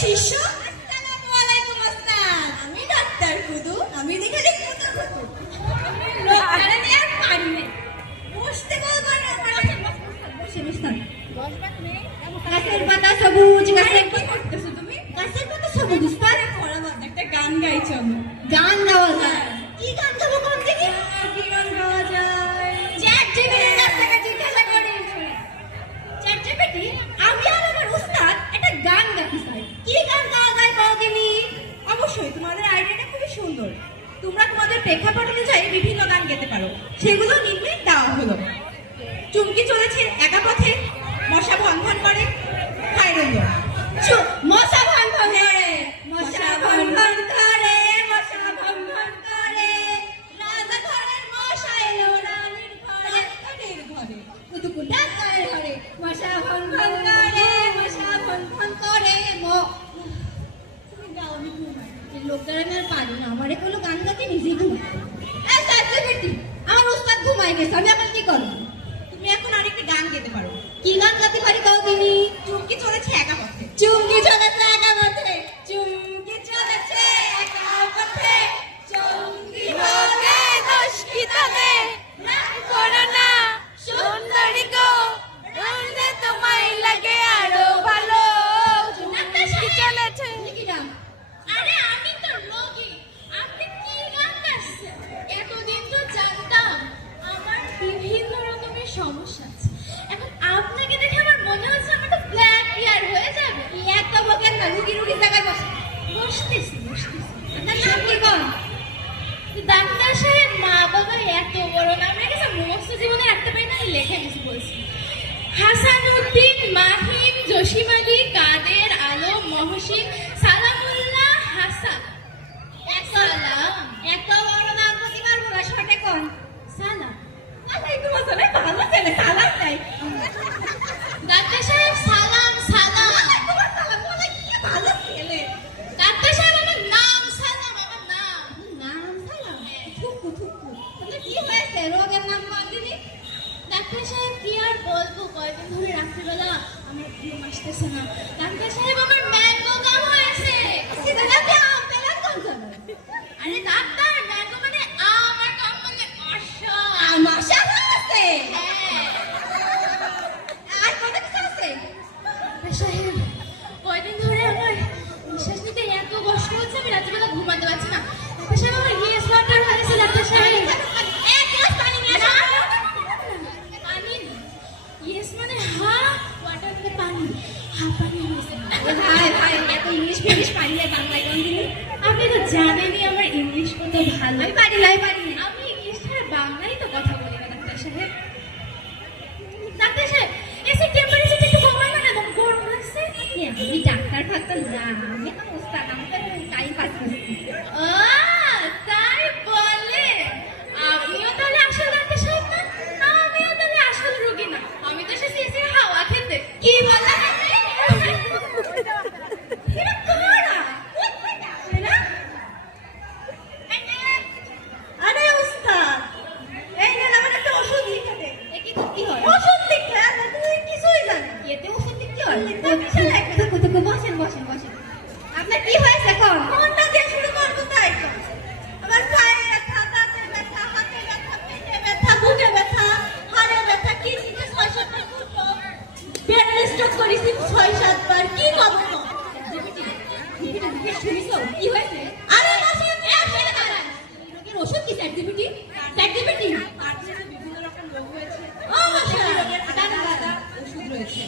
শিষ্য? আসসালামু আলাইকুম ওস্তাদ। আমি ডাক্তার কুদু। আমি এখানে কুদু কুদু। লোকটারে নিয়ে আর পারি না। বসতে বলবো না মানে বসে ওস্তাদ। গাছের পাতা সবুজ, গাছের কি করতেছো তুমি? গাছের পাতা সবুজ ওস্তাদ। পড়া বাদ একটা গান গাইছো আমি। গান গাওয়া যায়? কি গান গাবো কোন থেকে? কি গান গাওয়া যায়? চ্যাট জিপিটির কাছ থেকে জিজ্ঞাসা করি। চ্যাট জিপিটি, আমি আর আমার ওস্তাদ একটা গান গাইতে চাই। কি গান গাওয়া যায় কদিনই? অবশ্যই তোমাদের আইডিয়াটা খুবই সুন্দর। তোমরা তোমাদের প্রেক্ষাপট অনুযায়ী বিভিন্ন গান গেতে পারো, সেগুলো নিম্নে দেওয়া হলো। চুমকি চলেছে একা পথে, মশা ভন ভন করে, খায়রন্দ। মশা ভন ভন করে, মশা ভন ভন করে, মশা ভন ভন করে, রাজা ঘরের মশা এলো রানীর ঘরে, রানীর ঘরে, কুতুকু ডাকার ঘরে, মশা ভন ভন করে, মশা ভন ভন করে। তুমি গাও, আমি ঘুমাই। এই লোকটার আমি আর পারি না, আমার কোনো গান গাতে নিজেই ঘুমাই। আমার ওস্তাদ ঘুমাই গেছে, আমি এখন কি করবো? তুমি এখন আরেকটা গান গেতে পারো। কি গান গাতে পারি কাউ দিনি? চুমকি চলেছে একা পথে। চুমকি চলেছে একা পথে, চুমকি চলেছে একা পথে, চুমকি হবে দোষ কি তবে? রাগ করো না সুন্দরী গো, রঙে তোমায় লাগে আরো ভালো। চুমকি চলেছে। আরে আমি তো রোগী, আপনি কি গান গাচ্ছেন? এতদিন তো জানতাম আমার বিভিন্ন রকমের সমস্যা আছে, এখন আপনাকে দেখে আমার মনে হচ্ছে আমার তো ব্ল্যাক ইয়ার হয়ে যাবে। এত বকেন না, রুগী জায়গায় বসতেছি। আপনার নাম কি কোন? ডাক্তার সাহেব, মা বাবা এত বড় নাম রেখেছে, মুখস্থ জীবনে রাখতে পারি না, লেখে কিছু বলছি। হাসানুদ্দিন, মাহিম, জসিম আলী, কাদের, আলম, মহসিন, সালামুল্লাহ, হাসান। সালাম। এত বড় নাম তো কি পারবো না, শর্টে কোন? সালাম। আলাইকুম আসসালাম। ভালো ছেলে, সালাম নাই। ডাক্তার সাহেব সালাম। সালাম। আলাইকুম আসসালাম। বলে কি ভালো ছেলে। ডাক্তার সাহেব আমার নাম সালাম, আমার নাম। নাম সালাম? থুকু থুকু। তাহলে কি হয়েছে? রোগের নাম কোন দিনি? ডাক্তার সাহেব কি আর বলবো, কয়েকদিন ধরে রাত্রিবেলা আমার ঘুম আসতেছে না। ডাক্তার সাহেব আমার ম্যাঙ্গো কাম হয়েছে। আরে ডাক্তার, ম্যাঙ্গো মানে আম আর কাম মানে আশা। আশা আছে? হ্যাঁ। আর কত কিছু আছে? ডাক্তার সাহেব কয়েকদিন ধরে আমার নিঃশ্বাস নিতে এত কষ্ট হচ্ছে, আমি রাত্রিবেলা ঘুমাতে পারছি না। ডাক্তার সাহেব আমার ইয়েস ওয়াটার হয়েছে। ডাক্তার সাহেব এক গ্লাস পানি নিয়ে আসো। পানি? ইয়েস মানে হা, ওয়াটার মানে পানি। হা পানি হয়েছে। ভাই এত ইংলিশ ফিংলিশ পারি না, বাংলায় কোন দিন? আপনি তো জানেনই আমার ইংলিশ কত ভালো। আমি পারি না, আমি ইংলিশ ছাড়া বাংলায় তো কথা বলি না। ডাক্তার সাহেব, ডাক্তার সাহেব এসে টেম্পারেচারটা একটু কমাবে না, আমার গরম লাগছে। আমি ডাক্তার ফাক্তার না, আমি তো ওস্তাদ, আমি তো টাইম পাস করছি। ও তাই বলে? আপনিও তাহলে আসল ডাক্তার সাহেব না? আমিও তাহলে আসল রোগী না, আমি তো এসেছি এসে হাওয়া খেতে। কি বললেন আপনি? এটা কারা? আরে ওস্তাদ, এই নেন আমার একটা ওষুধ লিখে দে। কি হয়? ওষুধ লিখতে? তুই কিছুই জানিস? এতে ওষুধ লিখতে হয়? বসেন। আপনার কি হয়েছে এখন? কোনটা দিয়ে শুরু করবো তাই তো? আমার পায়ে ব্যথা, দাঁতে ব্যথা, হাতে ব্যথা, পেটে ব্যথা, বুকে ব্যথা, হাড়ে ব্যথা, কিডনিতে ৬-৭ বার ফুটো, ব্রেন স্ট্রোক করেছি ৬-৭ বার। কি খবর? শুনিস কি হয়েছে? আরে ওষুধ কি? চ্যাটজিপিটি বিভিন্ন রকম রোগ হয়েছে। ওষুধ রয়েছে,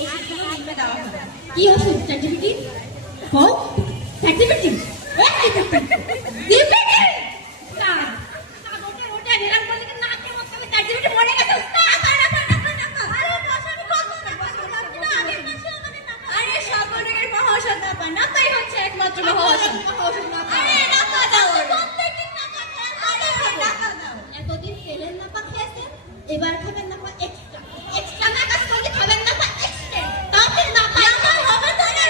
ওষুধগুলো নিম্নে দেওয়া হবে। কি ওষুধ? চ্যাটজিপিটি কও। চ্যাটজিপিটি একমাত্র এতদিন তেলের নাপা খেয়েছেন, এবার খাবেন নাপা এক্সট্রা। এক্সট্রা না কাজ করলে খাবেন নাপা এক্সট্রা। তাতে নাপা হবে তো না?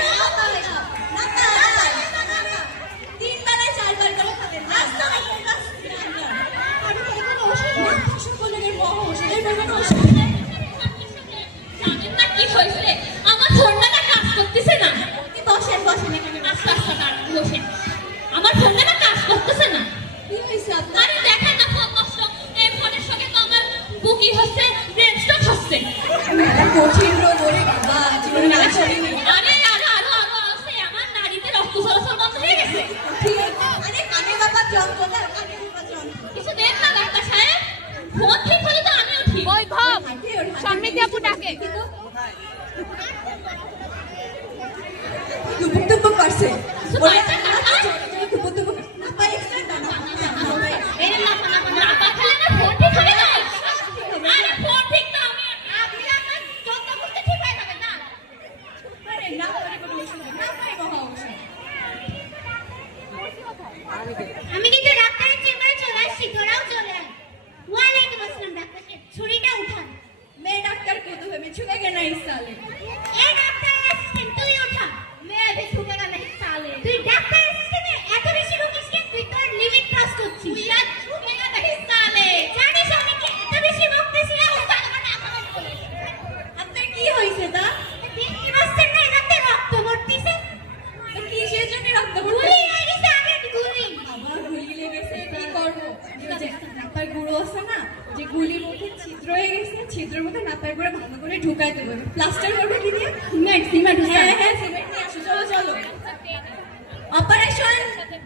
বসে। আমার ফোনটা না কাজ করতেছে না। কি হয়েছে আপনার? আরে দেখেন না ফোন নষ্ট। এই ফোনের সঙ্গে তো আমার বুকি হচ্ছে, ব্রেন স্ট্রোক হচ্ছে। কঠিন রোগ ওরে বাবা, জীবনে না চলিনি। আরে আরো আছে, আমার নাড়িতে রক্ত চলাচল বন্ধ হয়ে গেছে। ঠিক আছে, আরে কানে বাবা যন্ত্রণা, কানে বাবা যন্ত্রণা। কিছু দেন না ডাক্তার সাহেব, ফোন ঠিক হলে তো আমিও ঠিক। বৈভব হাঁটে ওর হাঁটে সমৃদ্ধি আপু ডাকে। কিন্তু টুপুক টুপুক করছে। ওরে টুপুক টুপুক না পাই এক্সট্রা না এই না না পাঠালে না ফোন ঠিক হবে না। আরে ফোন ঠিক না, আপনি আমার যন্ত্র করতে ঠিক হয়ে যাবে না। আরে না ওরে কোনো ওষুধ না পাই মহা ওষুধ। আমি কিন্তু ডাক্তারের চেম্বারে চলে আসছি, তোরাও চলে আয়। ওয়ালাইকুম আসসালাম ডাক্তার সাহেব, ছুরিটা উঠান। मैं डॉक्टर को तो हमें छुएगा नहीं साले। এই ডাক্তার অ্যাসিস্ট্যান্ট তুই ওঠা। मैं अभी छूटेगा नहीं साले। তুই ডাক্তার অ্যাসিস্ট্যান্টে এত বেশি রুকিস কেন? তুই তোর লিমিট ক্রস করছিস। তুই আর ছুটেगा नहीं साले। জানিস আমি কি এত বেশি বকতেছি না? সালমান আমার বলে। আপনার কি হয়েছে তা? দেখতে পাচ্ছেন না এটাতে রক্ত ভর্তিছে? কিসের জন্য রক্ত গুলি পড়ছে? লেগেছে, আগের গুলি। আবার গুলি লেগেছে, কি করবো? এই যে নাপার গুঁড়ো আছে না, যে গুলির মধ্যে ছিদ্র হয়ে গেছে, ছিদ্রের মধ্যে নাপার গুঁড়ো ভালো করে ঢুকাই দেবো। প্লাস্টার করবে কি দিয়ে? সিমেন্ট হ্যাঁ সিমেন্ট নিয়ে আসো, চলো অপারেশন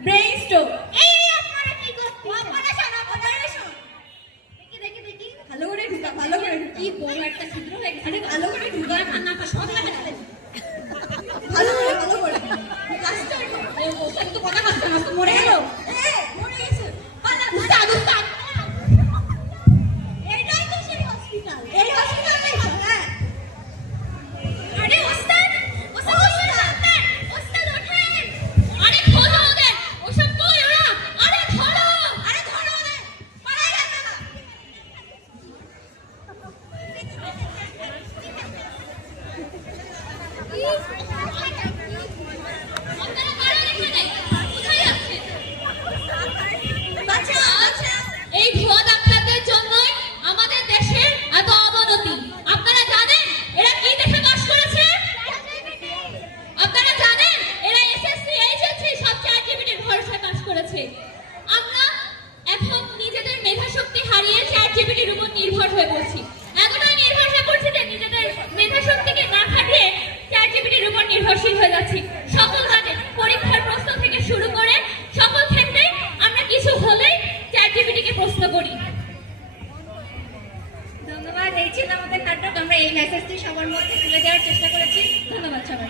ব্রেইন স্ট্রোক। এই আপনারা কি করছেন? অপারেশন দেখি। ভালো করে ঢুকা, ভালো করে ঢুকা। কি বড় একটা ছিদ্র হয়ে গেছে। আরে ভালো করে ঢুকা, না সব লাগে তাহলে। ভালো করে প্লাস্টার করো। ওখানে তো কথা হাসতে মরে গেল। মরে গেছে। পালা, উস্তাদ এটাই তো সেই হসপিটাল। এই হসপিটালে হ্যাঁ। আরে ওস্তাদ ওঠেন। আরে ধরো ওদের, ওসব কই ওরা? আরে ধরো ওদের। পালাই যাবে না। আপনারা কারা এখানে? কোথায় যাচ্ছেন? বাঁচাও। এই ভুয়া ডাক্তারদের জন্যই আমাদের দেশের এত অবনতি। আপনারা জানেন এরা কি দেখে পাস করেছে? আপনারা জানেন এরা এসএসসি এইচএসসি সব চ্যাটজিপিটির ভরসায় পাস করেছে। আমরা এখন নিজেদের মেধাশক্তি হারিয়ে চ্যাটজিপিটির উপর নির্ভর হয়ে পড়ছি। এতটাই নির্ভর হয়ে পড়ছি যে নিজেদের মেধাশক্তিকে না খাটিয়ে চ্যাটজিপিটির উপর নির্ভরশীল হয়ে যাচ্ছি। সকল কাজে, পরীক্ষার প্রশ্ন থেকে শুরু করে সকল ক্ষেত্রে আমরা কিছু হলেই চ্যাটজিপিটিকে প্রশ্ন করি। ধন্যবাদ। এই ছিল আমাদের নাটক। আমরা এই মেসেজটি সবার মধ্যে তুলে দেওয়ার চেষ্টা করেছি। ধন্যবাদ সবাই।